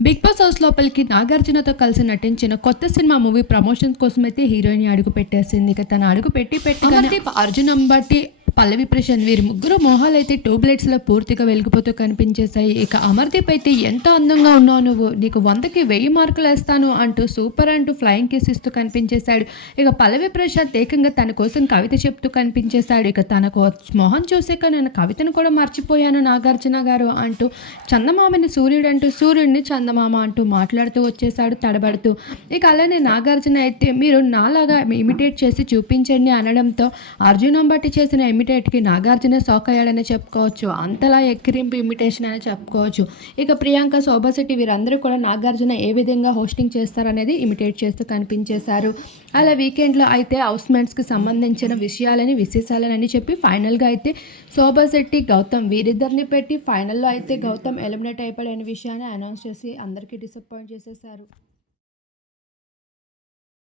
Big boss house లోపలికి నాగార్జునతో కలిసి నటించిన కొత్త సినిమా మూవీ ప్రమోషన్ కోసం అయితే హీరోయిన్ అడుగు పెట్టేసింది ఇక తన అడుగు పెట్టి పెట్టి అర్జున్ అంబటి పల్లవి ప్రశాంత్ వీరి ముగ్గురు మొహాలు అయితే ట్యూబ్లైట్స్లో పూర్తిగా వెలిగిపోతూ కనిపించేశాయి. ఇక అమర్దీప్ అయితే ఎంతో అందంగా ఉన్నావు నువ్వు? నీకు వందకి వెయ్యి మార్కులు వేస్తాను అంటూ సూపర్ అంటూ ఫ్లయింగ్ కేస్ ఇస్తూ కనిపించేశాడు. ఇక పల్లవి ప్రశాంత్ ఏకంగా తన కోసం కవిత చెప్తూ కనిపించేశాడు. ఇక తనకు మొహం చూసాక నేను కవితను కూడా మర్చిపోయాను నాగార్జున గారు అంటూ చందమామని సూర్యుడు అంటూ సూర్యుడిని చందమామ అంటూ మాట్లాడుతూ వచ్చేసాడు తడబడుతూ. ఇక అలానే నాగార్జున అయితే మీరు నాలాగా ఇమిటేట్ చేసి చూపించండి అనడంతో అర్జున్ అంబట్టి చేసిన ఇమిటేట్కి నాగార్జున షాక్ అయ్యాడని చెప్పుకోవచ్చు. అంతలా ఎక్కిరింపు ఇమిటేషన్ అని చెప్పుకోవచ్చు. ఇక ప్రియాంక శోభశెట్టి వీరందరూ కూడా నాగార్జున ఏ విధంగా హోస్టింగ్ చేస్తారనేది ఇమిటేట్ చేస్తూ కనిపించేశారు. అలా వీకెండ్లో అయితే హౌస్మెంట్స్కి సంబంధించిన విషయాలని విశేషాలని చెప్పి ఫైనల్గా అయితే శోభశెట్టి గౌతమ్ వీరిద్దరిని పెట్టి ఫైనల్లో అయితే గౌతమ్ ఎలిమినేట్ అయిపోయాడనే విషయాన్ని అనౌన్స్ చేసి అందరికీ డిసప్పాయింట్ చేసేశారు.